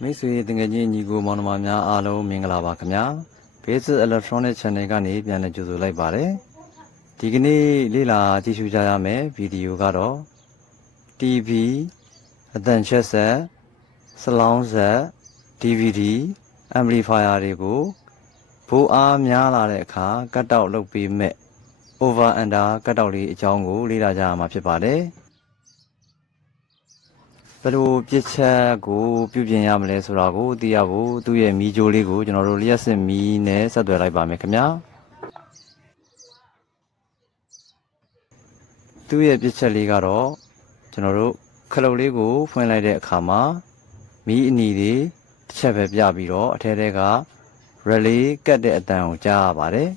မိတ်ဆွေတငယ်ချင်းညီကိုမောင်နှမများအားလုံးမင်္ဂလာပါခင်ဗျာ Basic Electronic Channel ကနေပြန်လည်ကြိုဆိုလိုက်ပါတယ်ဒီကနေ့လေ့လာကြည့်ရှုကြရမယ်ဗီဒီယိုကတော့ TV အသံချက်ဆက်စလောင်းဆက် DVD amplifier တွေကိုဘိုးအားများလာတဲ့အခါကတ်တောက်လုပ်ပေးမဲ့ over under ကတ်တောက်လေးအကြောင်းကိုလေ့လာကြရမှာဖြစ်ပါတယ် ဘယ်လိုပြစ်ချက်ကိုပြုပြင်ရမလဲဆိုတာကိုသိရဖို့သူ့ရဲ့မီးကြိုးလေးကိုကျွန်တော်တို့လျှက်စစ်မီးနဲ့ဆက်သွယ်လိုက်ပါမယ်ခင်ဗျာသူ့ရဲ့ပြစ်ချက်လေးကတော့ကျွန်တော်တို့ခလုတ်လေးကိုဖွင့်လိုက်တဲ့အခါမှာမီးအနီတွေတစ်ချက်ပဲပြပြီးတော့အထဲထဲက relay ကတ်တဲ့အတန်ကိုကြားရပါတယ်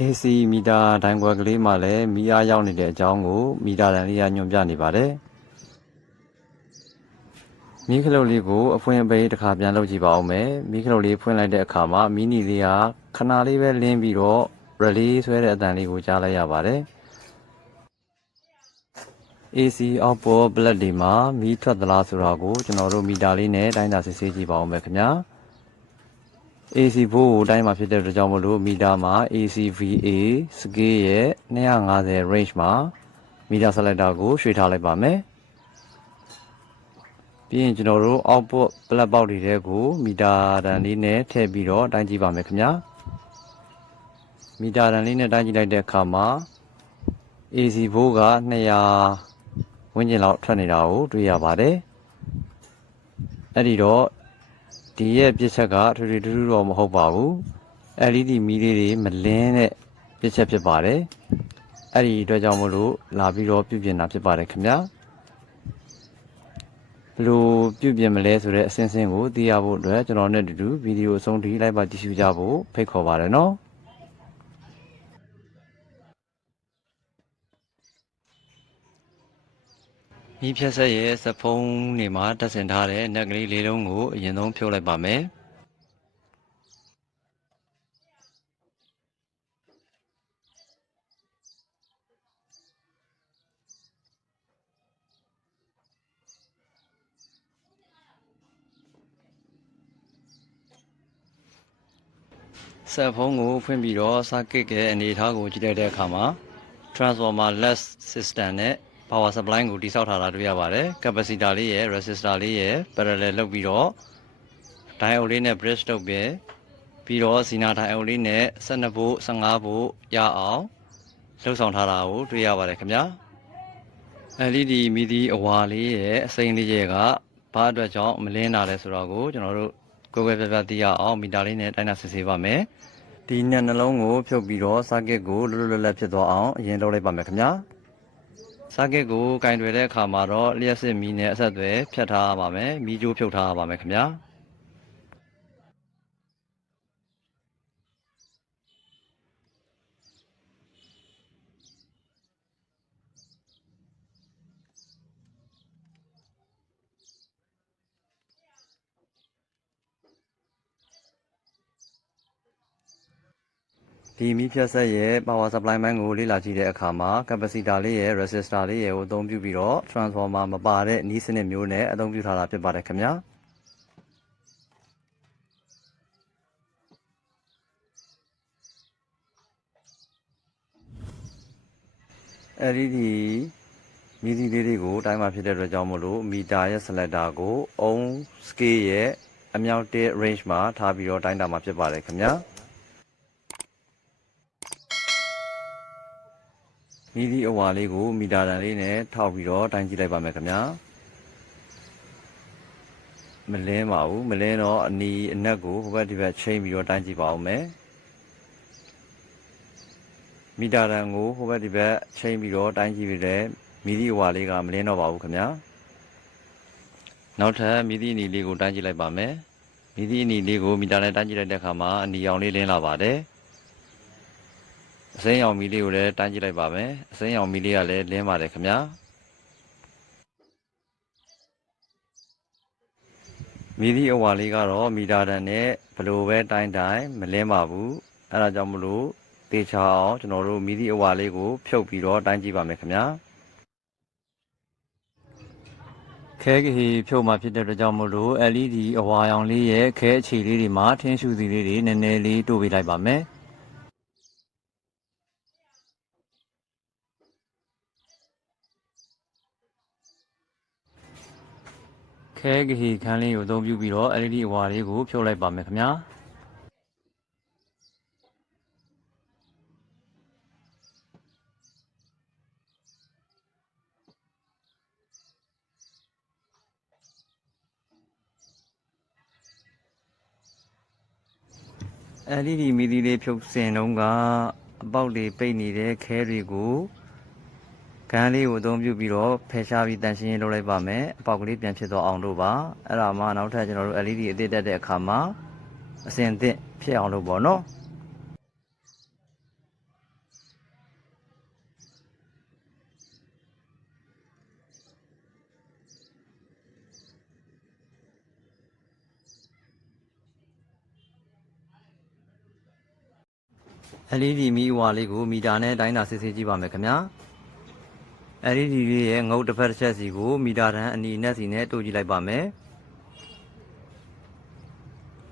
AC မီတာဒိုင်ကွက်ကလေးမှာလည်းမီးအားရောက်နေတဲ့အကြောင်းကိုမီတာတန်လေးကညွှန်ပြနေပါတယ်မီးခလုတ်လေးကိုအဖွင့်အပိတ်တစ်ခါပြန်လုပ်ကြည့်ပါဦးမယ်မီးခလုတ်လေးဖွင့်လိုက်တဲ့အခါမှာမီနီလေးကခဏလေးပဲလင်းပြီးတော့ relay ဆွဲတဲ့အတန်လေးကိုကြားလိုက်ရပါတယ် AC output plug ဒီမှာမီးထွက်သလားဆိုတာကိုကျွန်တော်တို့မီတာလေးနဲ့တိုင်းတာစစ်ဆေးကြည့်ပါဦးမယ်ခင်ဗျာ AC ဘိုးကိုတိုင်းမှာဖြစ်တဲ့အတွက်ကြောင့်မလို့မီတာမှာ ACVA scale ရဲ့250 range မှာမီတာ selector ကိုရွှေ့ထားလိုက်ပါမယ်ပြီးရင်ကျွန်တော်တို့ output plug box တွေထဲကိုမီတာတန်လေးနဲ့ထည့်ပြီးတော့တိုင်းကြည့်ပါမယ်ခင်ဗျာမီတာတန်လေးနဲ့တိုင်းကြည့်လိုက်တဲ့အခါမှာ AC ဘိုးက200ဝန်းကျင်လောက်ထွက်နေတာကိုတွေ့ရပါတယ်အဲ့ဒီတော့ ဒီရဲ့ပြစ်ချက်ကထူထူထူထူတော့မဟုတ်ပါဘူး LED မီးလေးတွေမလင်းတဲ့ပြစ်ချက်ဖြစ်ပါတယ်အဲ့ဒီအတွက်ကြောင့်မလို့လာပြီးတော့ပြုပြင်တာဖြစ်ပါတယ်ခင်ဗျာဘယ်လိုပြုပြင်မလဲဆိုတဲ့အစင်းစင်းကိုသိရဖို့အတွက်ကျွန်တော်နဲ့အတူတူဗီဒီယိုအဆုံးထိလိုက်ပါကြည့်ရှုကြဖို့ဖိတ်ခေါ်ပါတယ်နော် မိဖြတ်ဆက်ရဲ့စဖုံးနေမှာတက်ဆင်ထားတဲ့နက်ကလေးလေးလုံးကိုအရင်ဆုံးဖြုတ်လိုက်ပါမယ်ဆက်ဖုံးကိုဖွင့်ပြီးတော့ circuit ရဲ့အနေအထားကိုကြည့်လိုက်တဲ့အခါမှာ transformer less system နဲ့ power supply ကိုတိစောက်ထားတာတွေ့ရပါတယ် capacitor လေးရယ် resistor လေးရယ် parallel လုပ်ပြီးတော့ diode လေးနဲ့ bridge လုပ်ပြီးပြီးတော့ zener diode လေးနဲ့12 volt 15 volt ရအောင်လှုပ်ဆောင်ထားတာကိုတွေ့ရပါတယ်ခင်ဗျာ LED မီဒီအဝါလေးရဲ့အစိမ်းလေးရဲ့ကဘာအတွက်ကြောင့်မလင်းတာလဲဆိုတော့ကိုကျွန်တော်တို့ကိုယ်ကိုယ်ပြပြသိရအောင်မီတာလေးနဲ့တိုင်းတာစစ်ဆေးပါမယ်ဒီညနှလုံးကိုဖြုတ်ပြီးတော့ circuit ကိုလွတ်လွတ်လပ်လပ်ဖြစ်သွားအောင်အရင်လုပ်လိုက်ပါမယ်ခင်ဗျာ circuit ကိုကင်တွယ်တဲ့အခါမှာတော့လျှက်စစ်မီးနဲ့အဆက်အသွယ်ဖြတ်ထားရပါမယ်မီးကြိုးဖြုတ်ထားရပါမယ်ခင်ဗျာ ဒီမီးဖြတ်ဆက်ရဲ့ power supply မိုင်းကိုလေ့လာကြည့်တဲ့အခါမှာ capacitor လေးရဲ့ resistor လေးရဲ့ကိုအသုံးပြုပြီးတော့ transformer မပါတဲ့နည်းစနစ်မျိုးနဲ့အသုံးပြုထားတာဖြစ်ပါတယ်ခင်ဗျာ LED မီဒီလေးတွေကိုတိုင်းမှာဖြစ်တဲ့အတွက်ကြောင့်မို့လို့မီတာရဲ့ selector ကို ohm scale ရဲ့အမြောက်1 range မှာထားပြီးတော့တိုင်းတာမှာဖြစ်ပါတယ်ခင်ဗျာ မီဒီအဝါလေးကိုမီတာတန်လေးနဲ့ထောက်ပြီးတော့တိုင်းကြည့်လိုက်ပါမယ်ခင်ဗျာမလင်းပါဘူးမလင်းတော့အနီအနက်ကိုဟိုဘက်ဒီဘက်ချိန်ပြီးတော့တိုင်းကြည့်ပါအောင်မယ်မီတာတန်ကိုဟိုဘက်ဒီဘက်ချိန်ပြီးတော့တိုင်းကြည့်ပြီးတဲ့မီဒီဝါလေးကမလင်းတော့ပါဘူးခင်ဗျာနောက်ထပ်မီဒီအနီလေးကိုတိုင်းကြည့်လိုက်ပါမယ်မီဒီအနီလေးကိုမီတာနဲ့တိုင်းကြည့်လိုက်တဲ့အခါမှာအနီရောင်လေးလင်းလာပါတယ် အစိမ်းရောင်မီလေးကိုလည်းတိုင်းကြည့်လိုက်ပါမယ်အစိမ်းရောင်မီလေးကလည်းလင်းပါတယ်ခင်ဗျာမီဒီအဝါလေးကတော့မီတာတန်နဲ့ဘယ်လိုပဲတိုင်းတိုင်းမလင်းပါဘူးအဲဒါကြောင့်မလို့တေချာအောင်ကျွန်တော်တို့မီဒီအဝါလေးကို ဖြုတ်ပြီးတော့တိုင်းကြည့်ပါမယ်ခင်ဗျာခဲကဟီဖြုတ်မှာဖြစ်တဲ့အတွက်ကြောင့်မို့လို့ LED အဝါရောင်လေးရဲ့ခဲအခြေလေးတွေမှာထင်းရှူစီလေးတွေနည်းနည်းလေးတိုးပေးလိုက်ပါမယ် ခဲကဟီခန်းလေးကိုအသုံးပြုပြီးတော့ LED အဝါလေးကိုဖြုတ်လိုက်ပါမယ်ခင်ဗျာ LED မီဒီလေးဖြုတ်စင်တော့ကအပေါက်တွေပိတ်နေတဲ့ခဲတွေကို ခန်းလေးကိုအသုံးပြုပြီးတော့ဖယ်ရှားပြီးတန်ရှင်းရေးလုပ်လိုက်ပါမယ်အပေါက်ကလေးပြန်ဖြစ်သွားအောင်လို့ပါအဲ့ဒါမှနောက်ထပ်ကျွန်တော်တို့ LED အသစ်တက်တဲ့အခါမှာအစင်အသစ်ဖြစ်အောင်လို့ပေါ့နော် LED မီးဝါလေးကိုမီတာနဲ့တိုင်းတာစစ်ဆေးကြည့်ပါမယ်ခင်ဗျာ LED လေးရဲ့ငုတ်တစ်ဖက်တစ်ချက်စီကိုမီတာတန်းအနီနဲ့စီနဲ့တို့ကြည့်လိုက်ပါမယ်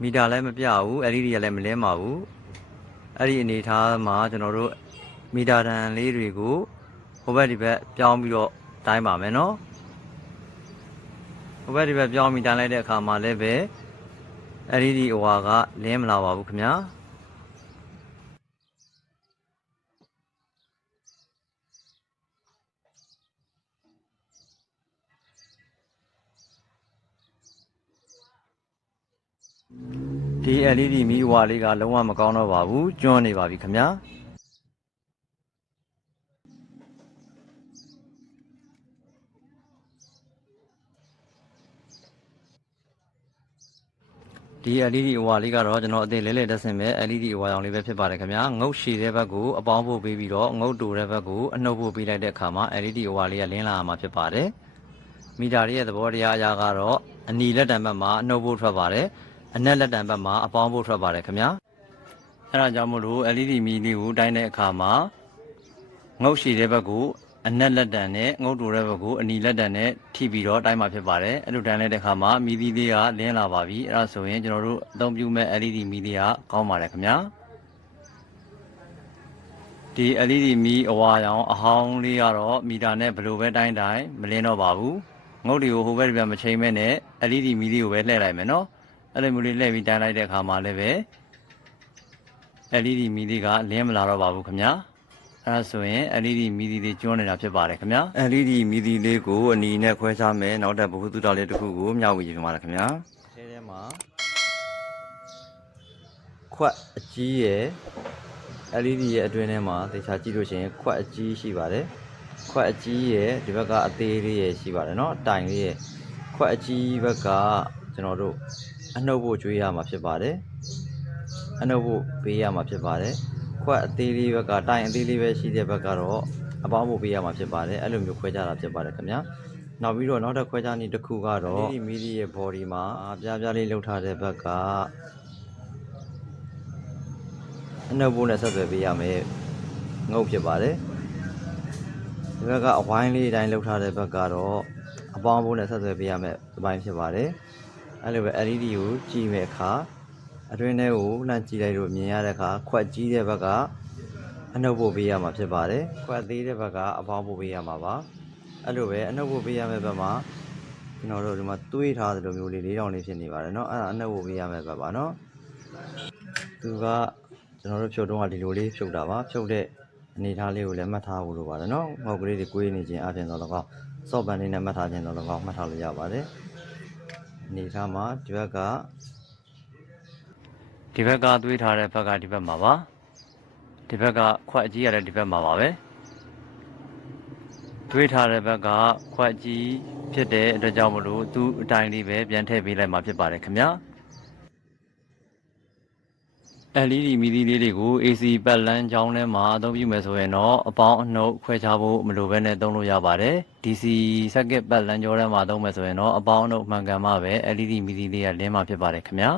မီတာလည်းမပြဘူး LED ကလည်းမလဲမှာဘူးအဲ့ဒီအနေထားမှာကျွန်တော်တို့မီတာတန်းလေးတွေကိုဟိုဘက်ဒီဘက်ပြောင်းပြီးတော့တိုင်းပါမယ်နော်ဟိုဘက်ဒီဘက်ပြောင်းပြီးတိုင်းလိုက်တဲ့အခါမှာလည်းပဲ LED အဝါကလင်းမလာပါဘူးခင်ဗျာ ဒီ LED မီးဝါလေးကလုံးဝမကောင်းတော့ပါဘူးကျွန်းနေပါပြီခင်ဗျာဒီ LED အဝါလေးကတော့ကျွန်တော်အသေးလဲလဲတက်ဆင်မဲ့ LED အဝါရောင်လေးပဲဖြစ်ပါတယ်ခင်ဗျာငုတ်ရှည်တဲ့ဘက်ကိုအပေါင်းဖို့ပေးပြီးတော့ငုတ်တူတဲ့ဘက်ကိုအနှုတ်ဖို့ပေးလိုက်တဲ့အခါမှာ LED အဝါလေးကလင်းလာမှာဖြစ်ပါတယ်မီတာလေးရဲ့သဘောတရားအရာကတော့အနီလက်တံဘက်မှာအနှုတ်ဖို့ထွက်ပါတယ် အနက်လက်တံဘက်မှာအပေါင်းဖို့ထွက်ပါတယ်ခင်ဗျာအဲဒါကြောင့်မို့လို့ LED မီလေးကိုတိုင်းတဲ့အခါမှာငုတ်ရှည်တဲ့ဘက်ကိုအနက်လက်တံနဲ့ငုတ်တူတဲ့ဘက်ကိုအနီလက်တံနဲ့ထိပြီးတော့တိုင်းမှာဖြစ်ပါတယ်အဲ့လိုတိုင်းလိုက်တဲ့အခါမှာမီဒီလေးကလင်းလာပါပြီအဲ့ဒါဆိုရင်ကျွန်တော်တို့အသုံးပြုမဲ့ LED မီဒီကကောင်းပါတယ်ခင်ဗျာဒီ LED မီအဝါရောင်အဟောင်းလေးကတော့မီတာနဲ့ဘယ်လိုပဲတိုင်းတိုင်းမလင်းတော့ပါဘူးငုတ်တွေကိုဟိုဘက်ဒီဘက်မချိန်မဲနဲ့ LED မီလေးကိုပဲလှည့်လိုက်မယ်နော် အဲ့လိုမျိုးလေးလှည့်ပြီးတိုင်းလိုက်တဲ့အခါမှာလည်းပဲ LED မီလေးကလင်းမလာတော့ပါဘူးခင်ဗျာအဲဒါဆိုရင် LED မီဒီလေးကျွန်းနေတာဖြစ်ပါတယ်ခင်ဗျာ LED မီဒီလေးကိုအနီနဲ့ခွဲခြားမယ်နောက်ထပ်ဘ ഹു တုတလေးတစ်ခုကိုမျှဝေပြပါမယ်ခင်ဗျာထဲထဲမှာခွက်အကြီးရယ် LED ရဲ့အတွင်းထဲမှာသေချာကြည့်လို့ရှိရင်ခွက်အကြီးရှိပါတယ်ခွက်အကြီးရယ်ဒီဘက်ကအသေးလေးရယ်ရှိပါတယ်เนาะတိုင်လေးရယ်ခွက်အကြီးဘက်ကကျွန်တော်တို့ အနှုတ်ဖို့ကျွေးရမှာဖြစ်ပါတယ်အနှုတ်ဖို့ပေးရမှာဖြစ်ပါတယ်ခွက်အသေးလေးဘက်ကတိုင်အသေးလေးပဲရှိတဲ့ဘက်ကတော့အပေါင်းဖို့ပေးရမှာဖြစ်ပါတယ်အဲ့လိုမျိုးခွဲခြားတာဖြစ်ပါတယ်ခင်ဗျာနောက်ပြီးတော့နောက်တစ်ခွဲခြားနည်းတစ်ခုကတော့ဒီမီဒီရဲ့ body မှာအပြားပြားလေးလှုပ်ထားတဲ့ဘက်ကအနှုတ်ဖို့နဲ့ဆက်သွယ်ပေးရမယ်ငုတ်ဖြစ်ပါတယ်ဒီဘက်ကအဝိုင်းလေးအတိုင်းလှုပ်ထားတဲ့ဘက်ကတော့အပေါင်းဖို့နဲ့ဆက်သွယ်ပေးရမယ်ဒီပိုင်းဖြစ်ပါတယ် အဲ့လိုပဲ LED ကိုကြည့်မဲ့အခါအတွင်းထဲကိုလှမ်းကြည့်လိုက်လို့မြင်ရတဲ့အခါခွက်ကြီးတဲ့ဘက်ကအနှုတ်ဖို့ပေးရမှာဖြစ်ပါတယ်ခွက်သေးတဲ့ဘက်ကအပေါင်းဖို့ပေးရမှာပါအဲ့လိုပဲအနှုတ်ဖို့ပေးရမယ့်ဘက်မှာကျွန်တော်တို့ဒီမှာတွေးထားသလိုမျိုးလေးလေးတောင်လေးဖြစ်နေပါတယ်เนาะအဲ့ဒါအနှုတ်ဖို့ပေးရမယ့်ဘက်ပါเนาะသူကကျွန်တော်တို့ဖြုတ်တော့ကဒီလိုလေးဖြုတ်တာပါဖြုတ်တဲ့အနေထားလေးကိုလည်းမှတ်ထားဖို့လိုပါတယ်เนาะငေါက်ကလေးတွေကိုေးနေခြင်းအပြင်တော့တော့စော့ပန်လေးနဲ့မှတ်ထားခြင်းတော့တော့မှတ်ထားလို့ရပါတယ် အနေထားမှာဒီဘက်ကဒီဘက်ကသွေးထားတဲ့ဘက်ကဒီဘက်မှာပါဒီဘက်ကခွက်အကြီးရတဲ့ဒီဘက်မှာပါပဲသွေးထားတဲ့ဘက်ကခွက်ကြီးဖြစ်တဲ့အတွက်ကြောင့်မလို့သူ့အတိုင်းလေးပဲပြန်ထည့်ပေးလိုက်မှာဖြစ်ပါတယ်ခင်ဗျာ LED မီဒီလေးတွေကို AC ပတ်လန်းချောင်းထဲမှာအသုံးပြုမယ်ဆိုရင်တော့အပေါင်းအနှုတ်ခွဲခြားဖို့မလိုဘဲနဲ့သုံးလို့ရပါတယ် DC circuit ပတ်လန်းကြောထဲမှာသုံးမယ်ဆိုရင်တော့အပေါင်းအနှုတ်မှန်ကန်မှပဲ LED မီဒီလေးကလင်းမှာဖြစ်ပါတယ်ခင်ဗျာ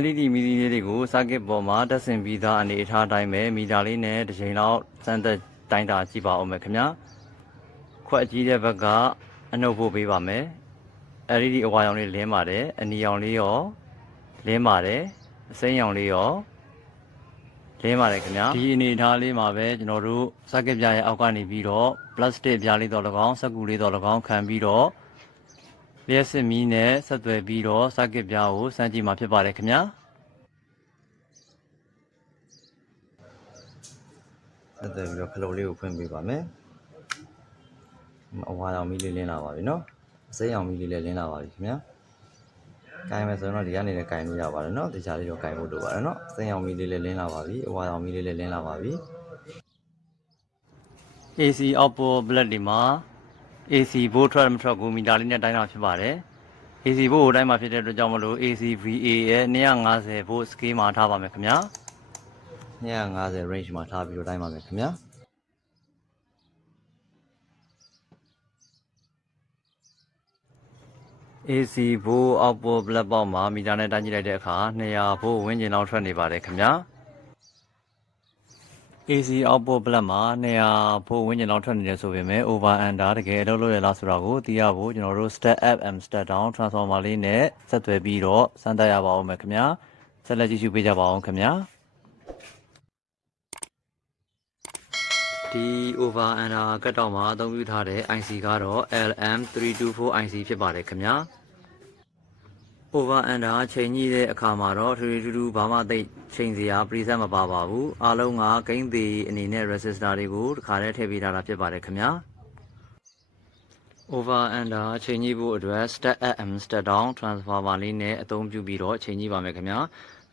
LED မီဒီလေးတွေကို circuit ပေါ်မှာတက်ဆင်ပြီးသားအနေအထားအတိုင်းပဲမီတာလေးနဲ့တစ်ချိန်လောက်စမ်းသက်တိုင်းတာကြည့်ပါအောင်မယ်ခင်ဗျာခွက်အကြီးတဲ့ဘက်ကအနှုတ်ဖို့ပေးပါမယ် LED အဝါရောင်လေးလင်းပါတယ်အနီရောင်လေးရောလင်းပါတယ်အစိမ်းရောင်လေးရောလင်းပါတယ်ခင်ဗျာဒီအနေအထားလေးမှာပဲကျွန်တော်တို့ circuit ပြားရဲ့အောက်ကနေပြီးတော့ plastic ပြားလေးတော့၎င်းစက္ကူလေးတော့၎င်းခံပြီးတော့ လျှက်စစ်မီးနဲ့ဆက်သွယ်ပြီးတော့စကစ်ပြားကိုစမ်းကြည့်မှာဖြစ်ပါတယ်ခင်ဗျာဆက်သွယ်ပြီးတော့ခလုတ်လေးကိုဖွင့်ပေးပါမယ်အဝါရောင်မီးလေးလင်းလာပါပြီနော်အစိမ်းရောင်မီးလေးလည်းလင်းလာပါပြီခင်ဗျာကင်မယ်ဆိုရင်တော့ဒီကနေလည်းကင်လို့ရပါတယ်နော်တခြားလေးတော့ကင်ဖို့လိုပါတယ်နော်အစိမ်းရောင်မီးလေးလည်းလင်းလာပါပြီအဝါရောင်မီးလေးလည်းလင်းလာပါပြီ AC output blood ဒီမှာ AC ဘိုးထွက်မထွက်ကိုမီတာလေးနဲ့တိုင်းတာဖြစ်ပါတယ် AC ဘိုးကိုတိုင်းမှာဖြစ်တဲ့အတွက်ကြောင့်မလို့ AC VA ရဲ့250ဘိုး scale မှာထားပါမယ်ခင်ဗျာ250 range မှာထားပြီးတော့တိုင်းပါမယ်ခင်ဗျာ AC ဘိုးအောက်ပေါ် black box မှာမီတာနဲ့တိုင်းကြည့်လိုက်တဲ့အခါ200ဘိုးဝန်းကျင်လောက်ထွက်နေပါတယ်ခင်ဗျာ AC output black မှာ200ဖို့ဝန်းကျင်လောက်ထွက်နေတယ်ဆိုပေမဲ့ over under တကယ်အလုပ်လုပ်ရလားဆိုတာကိုသိရဖို့ကျွန်တော်တို့ step up and step down transformer လေးနဲ့ဆက်သွယ်ပြီးတော့စမ်းသပ်ရပါဦးမယ်ခင်ဗျာဆက်လက်ကြည့်ရှုပေးကြပါအောင်ခင်ဗျာဒီ over under ကတ်တော့မှာအသုံးပြုထားတဲ့ IC ကတော့ LM324 IC ဖြစ်ပါတယ်ခင်ဗျာ over under ချိန်ကြီးတဲ့အခါမှာတော့ထူထူထူဘာမှသိပ်ချိန်စရာ preset မပါပါဘူးအားလုံးကဂိမ်းသေးအနေနဲ့ resistor တွေကိုတစ်ခါတည်းထည့်ပေးထားတာဖြစ်ပါတယ်ခင်ဗျာ over under ချိန်ကြီးဖို့အတွက် step up and step down transformer လေးနဲ့အသုံးပြုပြီးတော့ချိန်ကြီးပါမယ်ခင်ဗျာ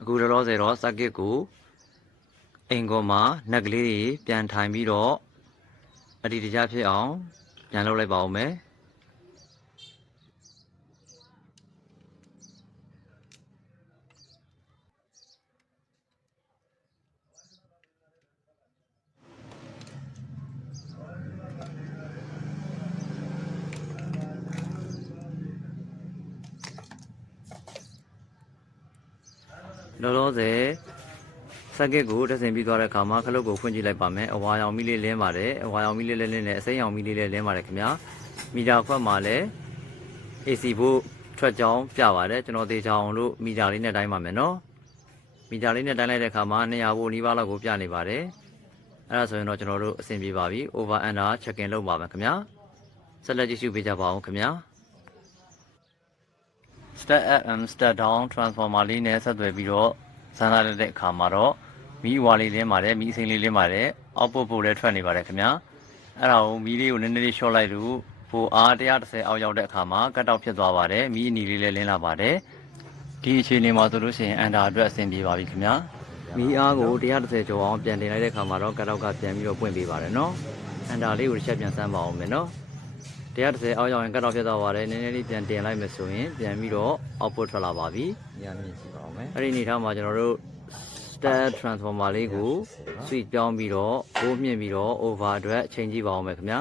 အခုလောလောဆယ်တော့ circuit ကိုအင်ကောမှာနှက်ကလေးတွေပြန်ထိုင်ပြီးတော့အဒီတကြဖြစ်အောင်ပြန်လုပ်လိုက်ပါဦးမယ် လောလောဆယ်စက်ကစ်ကိုတက်ဆင်ပြီးသွားတဲ့အခါမှာခလုတ်ကိုဖွင့်ကြည့်လိုက်ပါမယ်အဝါရောင်မီးလေးလင်းပါတယ်အဝါရောင်မီးလေးလည်းလင်းတယ်အစိမ်းရောင်မီးလေးလည်းလင်းပါတယ်ခင်ဗျာမီတာခွက်မှာလည်း AC ဘို့ထွက်ကြောင်းပြပါတယ်ကျွန်တော်သေးချောင်းလို့မီတာလေးနဲ့တိုင်းပါမယ်နော်မီတာလေးနဲ့တိုင်းလိုက်တဲ့အခါမှာ200ဘို့နီးပါးလောက်ကိုပြနေပါတယ်အဲ့ဒါဆိုရင်တော့ကျွန်တော်တို့အဆင်ပြေပါပြီ over under check in လုပ်ပါမယ်ခင်ဗျာဆက်လက်ကြည့်ရှုပေးကြပါအောင်ခင်ဗျာ step up and step down transformer လေးနဲ့ဆက်သွယ်ပြီးတော့စမ်းသပ်လိုက်တဲ့အခါမှာတော့မီးအဝါလေးလင်းပါတယ်မီးအစိမ်းလေးလင်းပါတယ် output ပို့လည်းထွက်နေပါတယ်ခင်ဗျာအဲ့ဒါကိုမီးလေးကိုနည်းနည်းလေး short လိုက်လို့ပိုအား130အောက်ရောက်တဲ့အခါမှာကတ်တောက်ဖြစ်သွားပါတယ်မီးအနီလေးလည်းလင်းလာပါတယ်ဒီအခြေအနေမှာဆိုလို့ရှိရင်အန်တာအတွက်အဆင်ပြေပါပြီခင်ဗျာမီးအားကို130ကျော်အောင်ပြန်တင်လိုက်တဲ့အခါမှာတော့ကတ်တောက်ကပြန်ပြီးတော့ပွင့်ပေးပါတယ်နော်အန်တာလေးကိုတစ်ချက်ပြန်စမ်းပါအောင်မယ်နော် 130အောက်ရောက်ရင်ကတ်တော့ဖြစ်သွားပါတယ်နည်းနည်းလေးပြန်တင်လိုက်မယ်ဆိုရင်ပြန်ပြီးတော့ output ထွက်လာပါပြီရမြင့်ကြည့်ပါဦးမယ်အဲ့ဒီအနေထားမှာကျွန်တော်တို့ step transformer လေးကို switch ပြောင်းပြီးတော့ဘိုးမြင့်ပြီးတော့ over အတွက်ချိန်ကြည့်ပါအောင်မယ်ခင်ဗျာ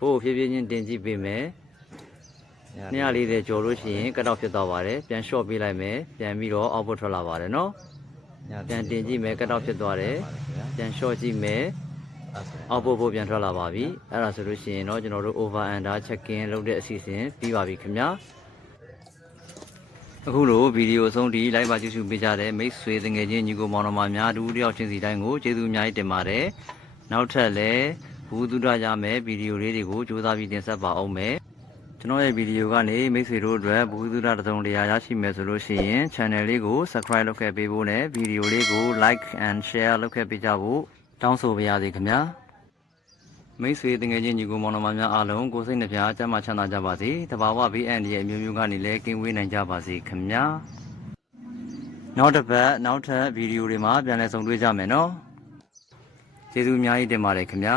ဘိုးကိုဖြည်းဖြည်းချင်းတင်ကြည့်ပေးမယ်240ကျော်လို့ရှိရင်ကတ်တော့ဖြစ်သွားပါတယ်ပြန် short ပေးလိုက်မယ်ပြန်ပြီးတော့ output ထွက်လာပါတယ်နော်ပြန်တင်ကြည့်မယ်ကတ်တော့ဖြစ်သွားတယ်ပြန် short ကြည့်မယ် အောက်ပို့ဖို့ပြန်ထွက်လာပါပြီအဲ့ဒါဆိုလို့ရှိရင်တော့ကျွန်တော်တို့ over under check in လုပ်တဲ့အစီအစဉ်ပြီးပါပြီခင်ဗျာအခုလိုဗီဒီယိုအဆုံးထိ live ပါကြည့်ရှုပေးကြတဲ့မိတ်ဆွေတငယ်ချင်းညီကိုမောင်နှမများတူတယောက်ချင်းစီတိုင်းကိုကျေးဇူးအများကြီးတင်ပါတယ်နောက်ထပ်လည်းဘူးသူရရမယ်ဗီဒီယိုလေးတွေကိုစူးစမ်းပြီးတင်ဆက်ပါအောင်မယ်ကျွန်တော်ရဲ့ဗီဒီယိုကနေမိတ်ဆွေတို့အတွက်ဘူးသူရတစ်စုံတရာရရှိမယ်ဆိုလို့ရှိရင် channel လေးကို subscribe လုပ်ခဲ့ပေးဖို့နဲ့ဗီဒီယိုလေးကို like and share လုပ်ခဲ့ပေးကြဖို့ တောင်းဆိုပါရစေခင်ဗျာမိတ်ဆွေတငယ်ချင်းညီကိုမောင်နှမများအားလုံးကိုယ်စိတ်နှပြအကျမ်းမှချမ်းသာကြပါစေတဘာဝ BN ရဲ့အမျိုးမျိုးကနေလည်းကင်းဝေးနိုင်ကြပါစေခင်ဗျာနောက်တစ်ပတ်နောက်ထပ်ဗီဒီယိုတွေမှာပြန်လည်ဆုံတွေ့ကြမယ်နော်ကျေးဇူးအများကြီးတင်ပါတယ်ခင်ဗျာ